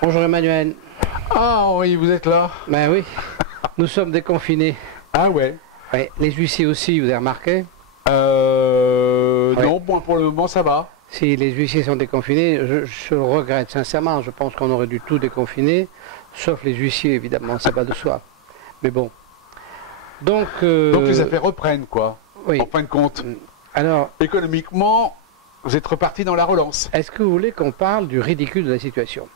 Bonjour Emmanuel. Ah Henri, vous êtes là? Ben oui, nous sommes déconfinés. Ah ouais. Ouais, les huissiers aussi, vous avez remarqué? Ouais. Non, bon, pour le moment ça va. Si les huissiers sont déconfinés, je le regrette sincèrement. Je pense qu'on aurait dû tout déconfiner, sauf les huissiers évidemment, ça va de soi. Mais bon. Donc Les affaires reprennent quoi, oui. en fin de compte. Alors, Économiquement, vous êtes reparti dans la relance. est-ce que vous voulez qu'on parle du ridicule de la situation?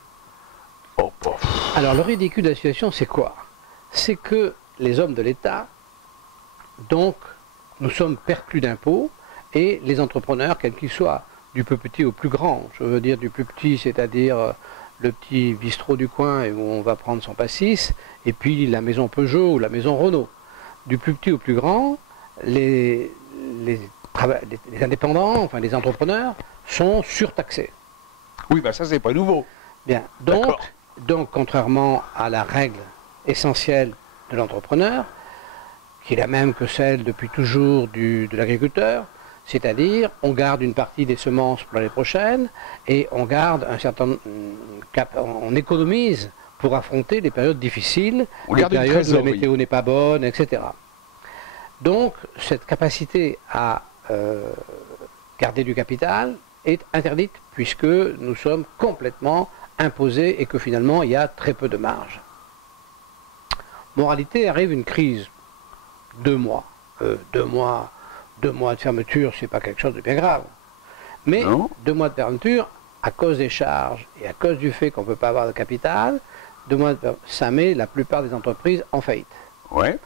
Oh, oh. Alors le ridicule de la situation, c'est quoi? C'est que les hommes de l'État, donc, nous sommes perclus d'impôts, et les entrepreneurs, quels qu'ils soient, du plus petit au plus grand, je veux dire du plus petit, c'est-à-dire le petit bistrot du coin où on va prendre son pastis, et puis la maison Peugeot ou la maison Renault. Du plus petit au plus grand, les indépendants, enfin les entrepreneurs, sont surtaxés. Oui, bah ça c'est pas nouveau. Bien, donc contrairement à la règle essentielle de l'entrepreneur, qui est la même que celle depuis toujours de l'agriculteur, c'est-à-dire on garde une partie des semences pour l'année prochaine et on garde un certain on économise pour affronter les périodes difficiles, les périodes où la météo n'est pas bonne, etc. Donc cette capacité à garder du capital est interdite puisque nous sommes complètement imposés et que finalement il y a très peu de marge. Moralité, arrive une crise. 2 mois. 2 mois de fermeture, c'est pas quelque chose de bien grave. Mais non. 2 mois de fermeture, à cause des charges et à cause du fait qu'on ne peut pas avoir de capital, ça met la plupart des entreprises en faillite. Ouais.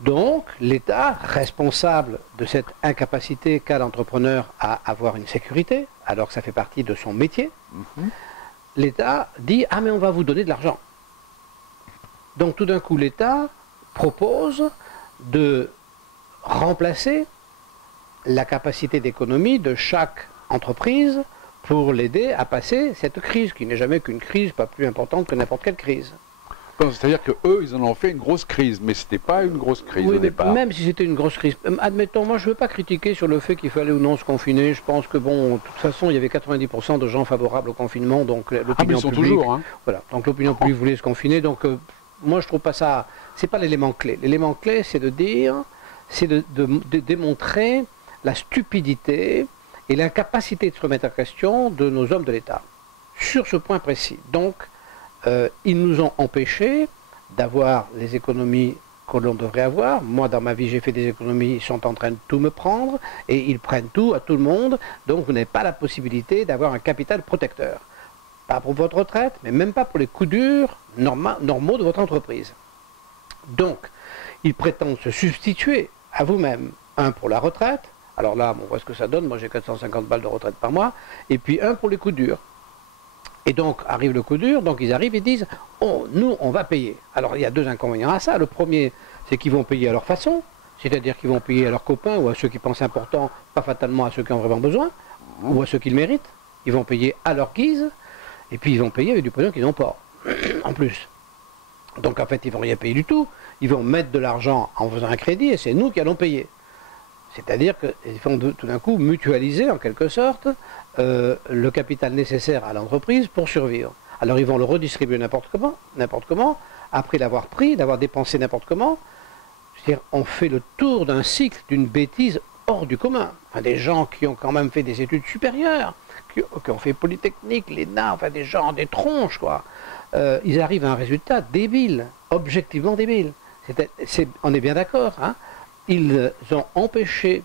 Donc, l'État, responsable de cette incapacité qu'a l'entrepreneur à avoir une sécurité, alors que ça fait partie de son métier, l'État dit « Ah, mais on va vous donner de l'argent ». Donc, tout d'un coup, l'État propose de remplacer la capacité d'économie de chaque entreprise pour l'aider à passer cette crise, qui n'est jamais qu'une crise, pas plus importante que n'importe quelle crise. C'est-à-dire qu'eux, ils en ont fait une grosse crise, mais ce n'était pas une grosse crise au départ. Même si c'était une grosse crise. Admettons, moi je ne veux pas critiquer sur le fait qu'il fallait ou non se confiner. Je pense que, bon, de toute façon, il y avait 90% de gens favorables au confinement, donc l'opinion publique... toujours, hein. Voilà, donc l'opinion publique voulait se confiner, donc moi je trouve pas ça... C'est pas l'élément clé. L'élément clé, c'est de dire, c'est de démontrer la stupidité et l'incapacité de se remettre en question de nos hommes de l'État. Sur ce point précis. Donc, ils nous ont empêchés d'avoir les économies que l'on devrait avoir. Moi, dans ma vie, j'ai fait des économies, ils sont en train de tout me prendre, et ils prennent tout à tout le monde, donc vous n'avez pas la possibilité d'avoir un capital protecteur. Pas pour votre retraite, mais même pas pour les coups durs normaux de votre entreprise. Donc, ils prétendent se substituer à vous-même, un pour la retraite, alors là, bon, on voit ce que ça donne, moi j'ai 450 balles de retraite par mois, et puis un pour les coups durs. Et donc, arrive le coup dur, donc ils arrivent et disent « Oh, nous, on va payer ». Alors, il y a 2 inconvénients à ça. Le premier, c'est qu'ils vont payer à leur façon, c'est-à-dire qu'ils vont payer à leurs copains ou à ceux qui pensent important, pas fatalement à ceux qui ont vraiment besoin, ou à ceux qui le méritent. Ils vont payer à leur guise, et puis ils vont payer avec du pognon qu'ils n'ont pas, en plus. Donc, en fait, ils ne vont rien payer du tout. Ils vont mettre de l'argent en faisant un crédit, et c'est nous qui allons payer. C'est-à-dire qu'ils vont tout d'un coup mutualiser, en quelque sorte, le capital nécessaire à l'entreprise pour survivre. Alors ils vont le redistribuer n'importe comment, après l'avoir pris, d'avoir dépensé n'importe comment. C'est-à-dire on fait le tour d'un cycle d'une bêtise hors du commun. Enfin, des gens qui ont quand même fait des études supérieures, qui ont fait Polytechnique, l'ENA, enfin des gens, des tronches, quoi. Ils arrivent à un résultat débile, objectivement débile. On est bien d'accord, hein. Ils ont empêché,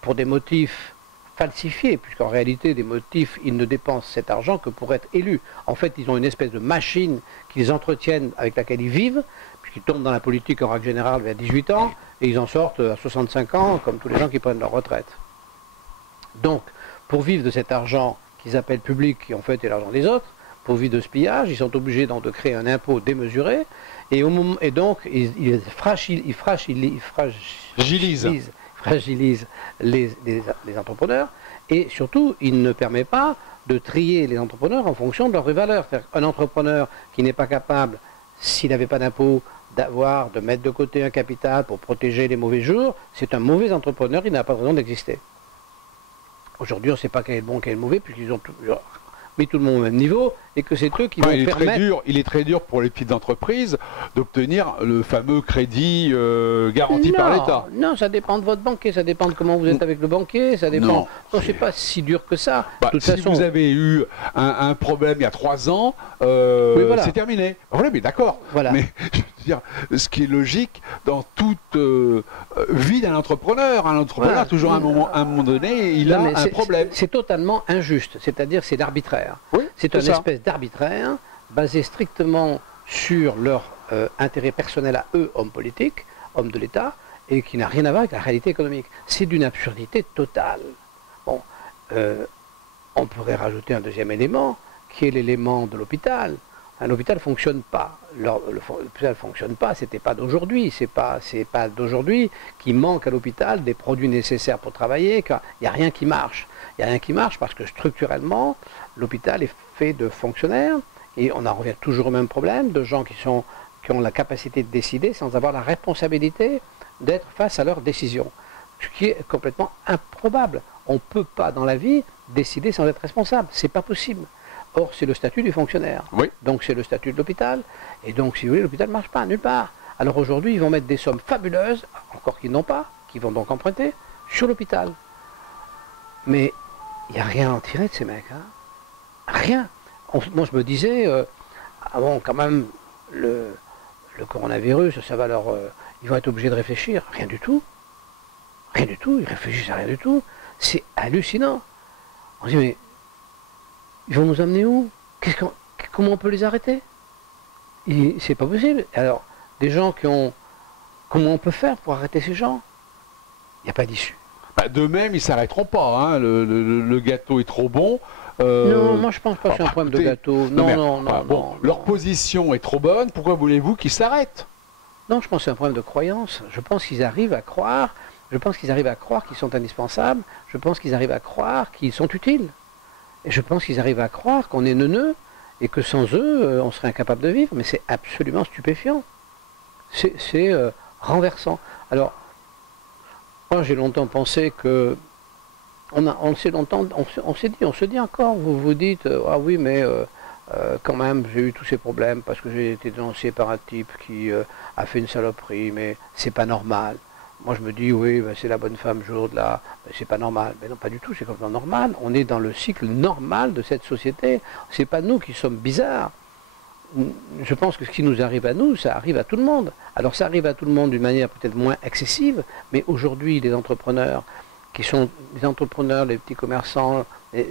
pour des motifs falsifiés, puisqu'en réalité, des motifs, ils ne dépensent cet argent que pour être élus. En fait, ils ont une espèce de machine qu'ils entretiennent, avec laquelle ils vivent, puisqu'ils tombent dans la politique en règle générale vers 18 ans, et ils en sortent à 65 ans, comme tous les gens qui prennent leur retraite. Donc, pour vivre de cet argent qu'ils appellent public, qui en fait est l'argent des autres, pour vivre de ce pillage, ils sont obligés donc de créer un impôt démesuré, et donc ils fragilisent les entrepreneurs, et surtout, il ne permet pas de trier les entrepreneurs en fonction de leur vraie valeur. C'est-à-dire un entrepreneur qui n'est pas capable, s'il n'avait pas d'impôt, de mettre de côté un capital pour protéger les mauvais jours, c'est un mauvais entrepreneur, il n'a pas de raison d'exister. Aujourd'hui, on ne sait pas quel est le bon, quel est le mauvais, puisqu'ils ont mis tout le monde au même niveau et que c'est eux qui vont permettre... Il est très dur pour les petites entreprises d'obtenir le fameux crédit garanti par l'État. Non, ça dépend de votre banquier, ça dépend de comment vous êtes avec le banquier, ça dépend... Non, c'est pas si dur que ça. De toute façon, vous avez eu un problème il y a 3 ans, oui, voilà. C'est terminé. Voilà, mais d'accord. Voilà. Mais je veux dire, ce qui est logique dans toute vie d'un entrepreneur, voilà. Toujours à un moment donné, il a un problème. C'est totalement injuste, c'est-à-dire c'est l'arbitraire. Oui, c'est une espèce d'arbitraire basé strictement sur leur intérêt personnel à eux, hommes politiques, hommes de l'État, et qui n'a rien à voir avec la réalité économique. C'est d'une absurdité totale. Bon, on pourrait rajouter un deuxième élément, qui est l'élément de l'hôpital. L'hôpital ne fonctionne pas. L'hôpital ne fonctionne pas, c'était pas d'aujourd'hui. C'est pas d'aujourd'hui qu'il manque à l'hôpital des produits nécessaires pour travailler. Il n'y a rien qui marche. Il n'y a rien qui marche parce que structurellement, l'hôpital est fait de fonctionnaires et on en revient toujours au même problème, de gens qui ont la capacité de décider sans avoir la responsabilité d'être face à leurs décisions. Ce qui est complètement improbable. On ne peut pas dans la vie décider sans être responsable. C'est pas possible. Or, c'est le statut du fonctionnaire. Oui. Donc, c'est le statut de l'hôpital. Et donc, si vous voulez, l'hôpital ne marche pas, nulle part. Alors, aujourd'hui, ils vont mettre des sommes fabuleuses, encore qu'ils n'ont pas, qui vont donc emprunter, sur l'hôpital. Mais il n'y a rien à en tirer de ces mecs. Hein. Rien. Moi, je me disais, bon, quand même, le coronavirus, ça va leur... ils vont être obligés de réfléchir. Rien du tout. Rien du tout. Ils réfléchissent à rien du tout. C'est hallucinant. On se dit, mais... ils vont nous amener où? Comment on peut les arrêter? C'est pas possible. Alors, des gens qui ont... Comment on peut faire pour arrêter ces gens? Il n'y a pas d'issue. De même, ils ne s'arrêteront pas. Hein. Le gâteau est trop bon. Non, moi je pense pas que c'est un problème de gâteau. Non. Leur position est trop bonne. Pourquoi voulez-vous qu'ils s'arrêtent? Non, je pense que c'est un problème de croyance. Je pense qu'ils arrivent à croire. Je pense qu'ils arrivent à croire qu'ils sont indispensables. Je pense qu'ils arrivent à croire qu'ils sont utiles. Et je pense qu'ils arrivent à croire qu'on est neuneux et que sans eux, on serait incapable de vivre. Mais c'est absolument stupéfiant. C'est renversant. Alors, moi j'ai longtemps pensé que... On se dit encore, vous vous dites, ah oui, mais quand même, j'ai eu tous ces problèmes parce que j'ai été dénoncé par un type qui a fait une saloperie, mais c'est pas normal. Moi, je me dis, oui, ben, c'est la bonne femme jour de là, ben, c'est pas normal. Mais non, pas du tout, c'est complètement normal. On est dans le cycle normal de cette société. C'est pas nous qui sommes bizarres. Je pense que ce qui nous arrive à nous, ça arrive à tout le monde. Alors, ça arrive à tout le monde d'une manière peut-être moins excessive, mais aujourd'hui, les entrepreneurs, qui sont les entrepreneurs, les petits commerçants, les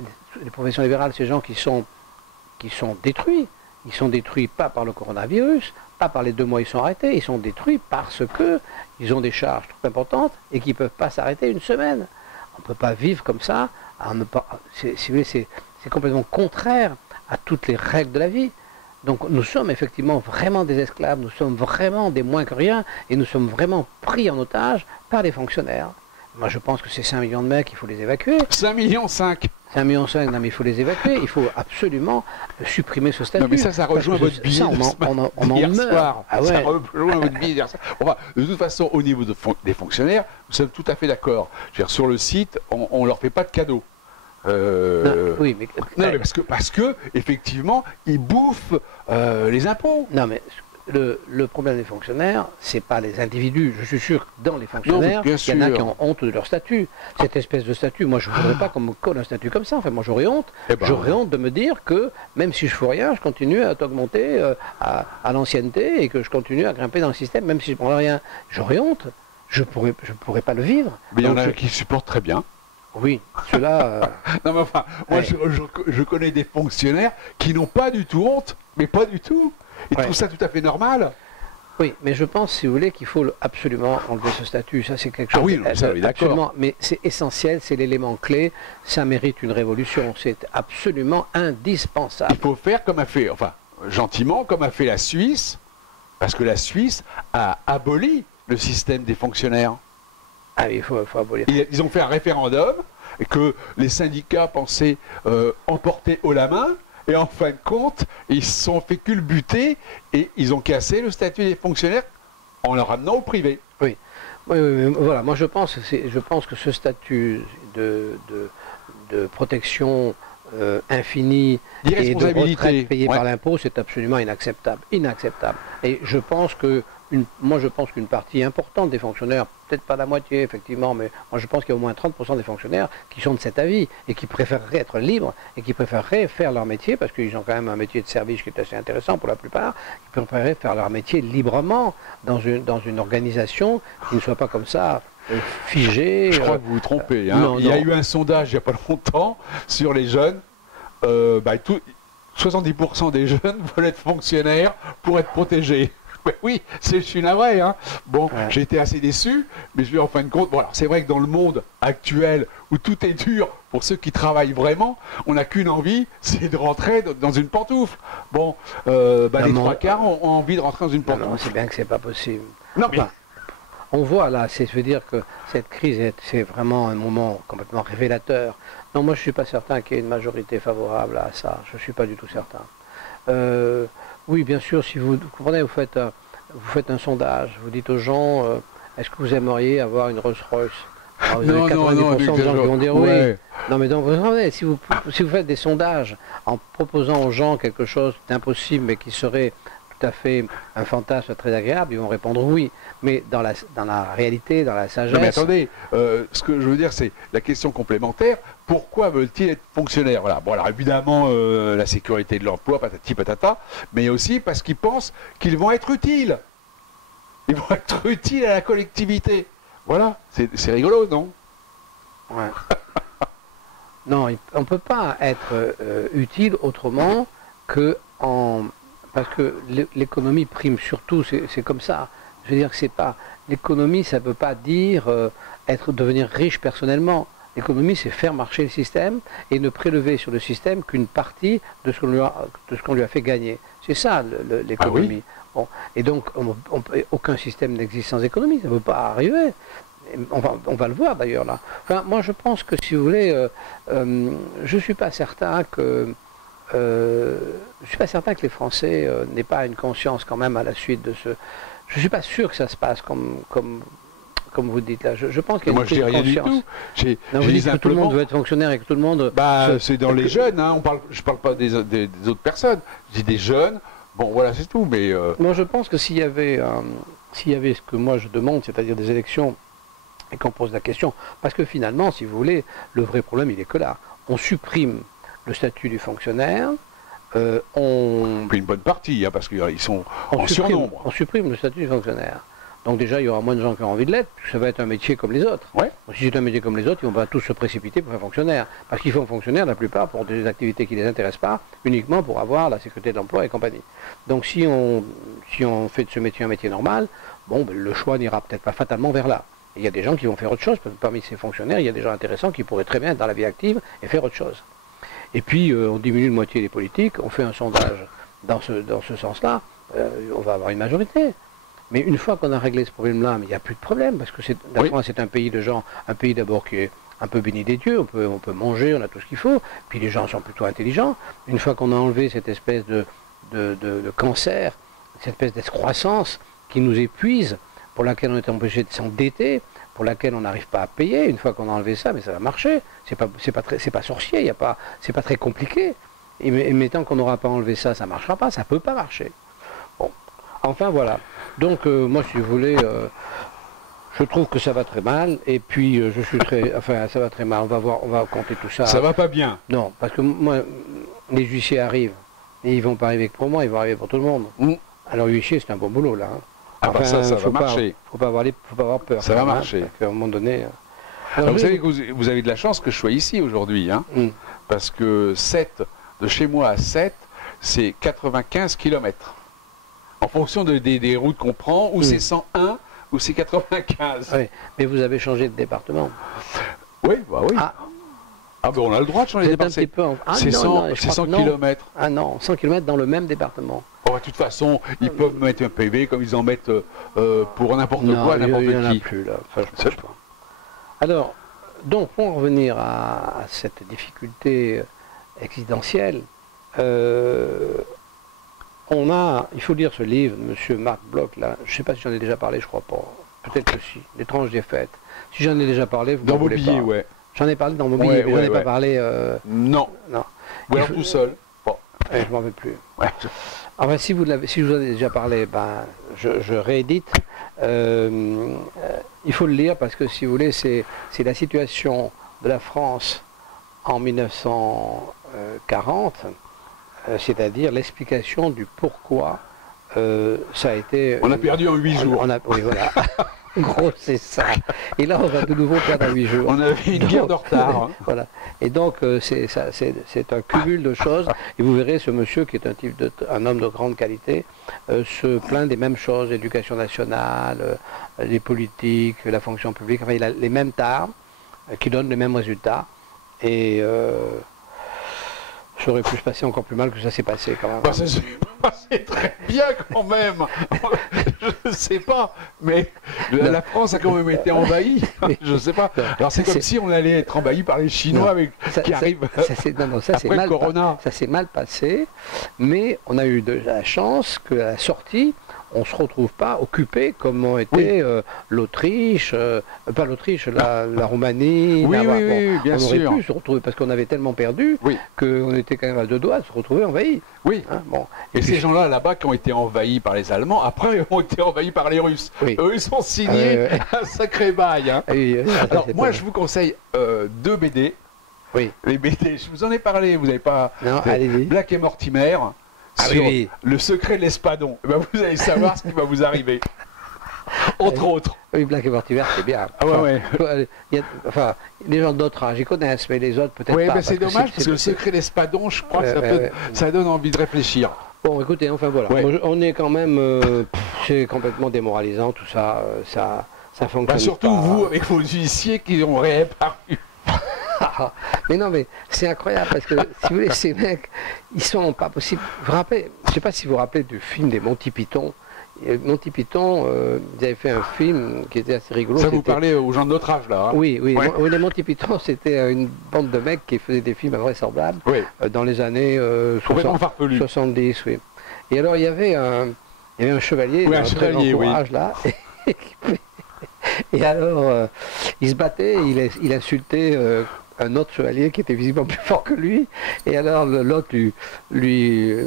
professions libérales, ces gens qui sont détruits. Ils sont détruits pas par le coronavirus, pas par les 2 mois ils sont arrêtés, ils sont détruits parce qu'ils ont des charges trop importantes et qu'ils ne peuvent pas s'arrêter une semaine. On ne peut pas vivre comme ça. C'est complètement contraire à toutes les règles de la vie. Donc nous sommes effectivement vraiment des esclaves, nous sommes vraiment des moins que rien et nous sommes vraiment pris en otage par les fonctionnaires. Moi, je pense que ces 5 millions de mecs, il faut les évacuer. 5 millions 5. 5 millions 5, non mais il faut les évacuer. Il faut absolument supprimer ce statut. Non mais ça rejoint votre billet d'hier soir. Ah ouais. Ça rejoint votre billet d'hier soir. Enfin, de toute façon, au niveau des fonctionnaires, nous sommes tout à fait d'accord. Sur le site, on ne leur fait pas de cadeaux. Non, oui, mais... Non, mais parce que effectivement, ils bouffent les impôts. Non mais... Le problème des fonctionnaires, c'est pas les individus. Je suis sûr que dans les fonctionnaires, il y en a qui ont honte de leur statut. Cette espèce de statut, moi je ne voudrais pas qu'on me colle un statut comme ça. Enfin, moi j'aurais honte. J'aurais honte de me dire que même si je ne fais rien, je continue à augmenter à l'ancienneté et que je continue à grimper dans le système, même si je ne prends rien. J'aurais honte. Je pourrais pas le vivre. Mais il y en a qui supportent très bien. Oui, ceux-là... Non mais enfin, moi je connais des fonctionnaires qui n'ont pas du tout honte, mais pas du tout. Ils trouvent ça tout à fait normal. Oui, mais je pense, si vous voulez, qu'il faut absolument enlever ce statut. Ça, c'est quelque chose... Ah oui, ça, oui, absolument. Mais c'est essentiel, c'est l'élément clé. Ça mérite une révolution. C'est absolument indispensable. Il faut faire comme a fait, enfin, gentiment, comme a fait la Suisse, parce que la Suisse a aboli le système des fonctionnaires. Ah oui, il faut abolir. Ils ont fait un référendum que les syndicats pensaient emporter haut la main. Et en fin de compte, ils se sont fait culbuter et ils ont cassé le statut des fonctionnaires en le ramenant au privé. Oui, voilà. Moi, je pense que ce statut de protection infinie et de retraite payée par l'impôt, c'est absolument inacceptable. Inacceptable. Et je pense que moi, je pense qu'une partie importante des fonctionnaires, peut-être pas la moitié, effectivement, mais moi, je pense qu'il y a au moins 30% des fonctionnaires qui sont de cet avis et qui préféreraient être libres et qui préféreraient faire leur métier, parce qu'ils ont quand même un métier de service qui est assez intéressant pour la plupart, qui préféreraient faire leur métier librement dans une organisation qui ne soit pas comme ça figée. Je crois que vous vous trompez. Hein. Il y a eu un sondage il n'y a pas longtemps sur les jeunes. 70% des jeunes veulent être fonctionnaires pour être protégés. Oui, je suis navré. Hein. Bon, j'ai été assez déçu, mais je vais en fin de compte. Voilà, c'est vrai que dans le monde actuel où tout est dur pour ceux qui travaillent vraiment, on n'a qu'une envie, c'est de rentrer dans une pantoufle. Bon, les trois quarts ont envie de rentrer dans une pantoufle. Non, c'est bien que c'est pas possible. Non, mais... on voit là, je veux dire que cette crise, c'est vraiment un moment complètement révélateur. Non, moi je ne suis pas certain qu'il y ait une majorité favorable à ça. Je ne suis pas du tout certain. Oui, bien sûr, si vous comprenez, vous faites un sondage, vous dites aux gens, est-ce que vous aimeriez avoir une Rolls-Royce? Vous avez 90% des gens qui vont dire oui. Non, mais donc, vous savez, si vous faites des sondages en proposant aux gens quelque chose d'impossible, mais qui serait tout à fait un fantasme très agréable, ils vont répondre oui. Mais dans la réalité, dans la sagesse... Non, mais attendez, ce que je veux dire, c'est la question complémentaire. Pourquoi veulent-ils être fonctionnaires? Voilà. Bon, alors évidemment, la sécurité de l'emploi, patati patata, mais aussi parce qu'ils pensent qu'ils vont être utiles. Ils vont être utiles à la collectivité. Voilà, c'est rigolo, non? Ouais. Non, on ne peut pas être utile autrement que parce que l'économie prime surtout, c'est comme ça. Je veux dire que c'est pas... L'économie, ça ne veut pas dire devenir riche personnellement. L'économie, c'est faire marcher le système et ne prélever sur le système qu'une partie de ce qu'on lui a fait gagner. C'est ça l'économie. Ah oui. Bon. Et donc, aucun système n'existe sans économie, ça ne peut pas arriver. On va le voir d'ailleurs là. Enfin, moi, je pense que si vous voulez, je ne suis pas certain que... je suis pas certain que les Français n'aient pas une conscience quand même à la suite de ce... Je ne suis pas sûr que ça se passe comme vous dites là. Je pense qu'il y a une prise de conscience. Moi, je dis rien du tout. Vous dites que tout le monde veut être fonctionnaire et que tout le monde... c'est dans les jeunes, hein. Je ne parle pas des autres personnes. Je dis des jeunes. Bon, voilà, c'est tout. Mais moi, je pense que s'il y avait ce que moi je demande, c'est-à-dire des élections, et qu'on pose la question, parce que finalement, si vous voulez, le vrai problème, il est que là. On supprime le statut du fonctionnaire, puis une bonne partie, hein, parce qu'ils sont en surnombre. On supprime le statut du fonctionnaire. Donc déjà, il y aura moins de gens qui ont envie de l'être, puisque ça va être un métier comme les autres. Ouais. Donc, si c'est un métier comme les autres, ils vont pas tous se précipiter pour faire fonctionnaire. Parce qu'ils font fonctionnaire, la plupart, pour des activités qui ne les intéressent pas, uniquement pour avoir la sécurité de l'emploi et compagnie. Donc si on fait de ce métier un métier normal, bon, ben, le choix n'ira peut-être pas fatalement vers là. Et il y a des gens qui vont faire autre chose, parce que parmi ces fonctionnaires, il y a des gens intéressants qui pourraient très bien être dans la vie active et faire autre chose. Et puis, on diminue de moitié les politiques, on fait un sondage dans ce sens-là, on va avoir une majorité. Mais une fois qu'on a réglé ce problème-là, il n'y a plus de problème, parce que la France est un pays de gens, un pays d'abord qui est un peu béni des dieux, on peut manger, on a tout ce qu'il faut, puis les gens sont plutôt intelligents. Une fois qu'on a enlevé cette espèce de cancer, cette espèce d'excroissance qui nous épuise, pour laquelle on est empêché de s'endetter, pour laquelle on n'arrive pas à payer, une fois qu'on a enlevé ça, mais ça va marcher. C'est pas sorcier, c'est pas très compliqué. Mais tant qu'on n'aura pas enlevé ça, ça ne marchera pas, ça ne peut pas marcher. Bon, enfin voilà. Donc moi, si vous voulez, je trouve que ça va très mal, et puis je suis très... Enfin, ça va très mal, on va compter tout ça. Ça va pas bien. Non, parce que moi, les huissiers arrivent, et ils vont pas arriver que pour moi, ils vont arriver pour tout le monde. Alors huissier, c'est un bon boulot, là. Hein. Enfin, ça va marcher. Faut pas avoir peur. Ça va marcher. À un moment donné... Alors, vous savez que vous avez de la chance que je sois ici aujourd'hui, hein, parce que 7, de chez moi à 7, c'est 95 km. En fonction des routes qu'on prend, ou c'est 101, ou c'est 95. Oui, mais vous avez changé de département. Oui, bah oui. Ah ben on a le droit de changer de département. C'est 100 km. Ah non, 100 km dans le même département. Oh, de toute façon, ils peuvent mettre un PV comme ils en mettent pour n'importe quoi, n'importe qui. Il n'y en a plus là. Enfin, je pense pas. Alors, donc pour en revenir à cette difficulté existentielle, il faut lire ce livre de M. Marc Bloch, là. Je ne sais pas si j'en ai déjà parlé, je crois pas. Peut-être que si. L'étrange défaite. Si j'en ai déjà parlé, vous dans Mobilier, ouais. J'en ai parlé dans Mobilier, mais j'en ai pas parlé... Non. Non. Ou alors tout seul. Bon. Je ne m'en rappelle plus. Ouais. Enfin, si je vous en ai déjà parlé, ben, je réédite. Il faut le lire parce que, si vous voulez, c'est la situation de la France en 1940, c'est-à-dire l'explication du pourquoi ça a été... On a perdu en 8 jours. Oui, voilà. En gros, c'est ça. Et là, on va de nouveau perdre en 8 jours. On avait une guerre de retard. Voilà. Et donc, c'est un cumul de choses. Et vous verrez, ce monsieur, qui est un homme de grande qualité, se plaint des mêmes choses, l'éducation nationale, les politiques, la fonction publique. Enfin, il a les mêmes tares qui donnent les mêmes résultats. Et ça aurait pu se passer encore plus mal que ça s'est passé, quand même. Bah, ça s'est passé très bien, quand même. Je ne sais pas, mais la France a quand même été envahie. Je ne sais pas. Alors, c'est comme si on allait être envahi par les Chinois qui arrivent après le Corona. Ça s'est mal passé, mais on a eu de la chance qu'à la sortie, on ne se retrouve pas occupé comme ont été l'Autriche, pas l'Autriche, la Roumanie. Oui, bien sûr. On aurait pu se retrouver parce qu'on avait tellement perdu qu'on était quand même à 2 doigts de se retrouver envahis. Oui. Hein, bon. Et ces gens-là, là-bas, qui ont été envahis par les Allemands, après, ont été envahis par les Russes. Oui. Eux, ils ont signé un sacré bail. Hein. Alors, moi, je vous conseille 2 BD. Oui. Les BD, je vous en ai parlé, vous n'avez pas... Non, allez-y. Black et Mortimer. Sur le secret de l'Espadon. Ben, vous allez savoir ce qui va vous arriver. Entre autres. Oui, Black et Mortimer, c'est bien. Ah ouais, enfin, les gens d'autres âges, ils connaissent, mais les autres peut-être pas. Oui, mais c'est dommage, parce que le secret de l'Espadon, je crois que ça donne envie de réfléchir. Bon, écoutez, enfin voilà. Moi, on est quand même... c'est complètement démoralisant, tout ça. Ça fonctionne pas. Surtout vous, avec vos huissiers qui ont réapparu. Mais non, mais c'est incroyable parce que, si vous voulez, ces mecs, ils sont pas possibles. Vous vous rappelez, je ne sais pas si vous vous rappelez du film des Monty Python. Monty Python, ils avaient fait un film qui était assez rigolo. Ça vous parlait aux gens de notre âge, là. Hein. Oui, les Monty Python, c'était une bande de mecs qui faisaient des films invraisemblables dans les années 70. Oui. Et alors, il y avait un chevalier, un très grand courage, là. Et alors, il se battait, il insultait un autre chevalier qui était visiblement plus fort que lui. Et alors, l'autre lui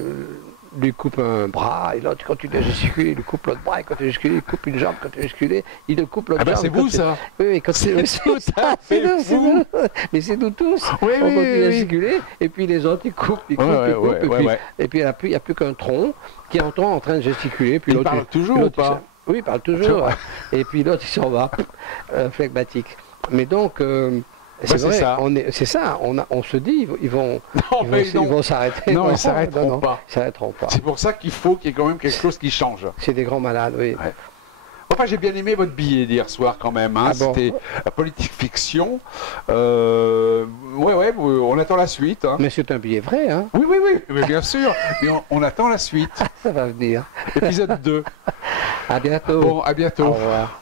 coupe un bras, et l'autre continue à gesticuler, il lui coupe l'autre bras, il continue à gesticuler, il coupe une jambe, il continue à gesticuler, il lui coupe l'autre jambe. C'est vous, ça. Oui, c'est ça, c'est nous. Mais c'est nous tous. On continue à gesticuler, et puis les autres, ils coupent, et puis il n'y a plus qu'un tronc qui est en train de gesticuler. Il parle toujours ou pas? Oui, il parle toujours. Et puis l'autre, il s'en va, phlegmatique. Mais donc, c'est vrai, c'est ça, on se dit, ils vont s'arrêter. Non, ils ne s'arrêteront pas. C'est pour ça qu'il faut qu'il y ait quand même quelque chose qui change. C'est des grands malades, oui. Ouais. Enfin, j'ai bien aimé votre billet d'hier soir quand même. Hein. C'était la politique fiction. On attend la suite. Hein. Mais c'est un billet vrai, hein? Oui, mais bien sûr. Mais on attend la suite. Ça va venir. Épisode 2. À bientôt. Bon, à bientôt. Au revoir.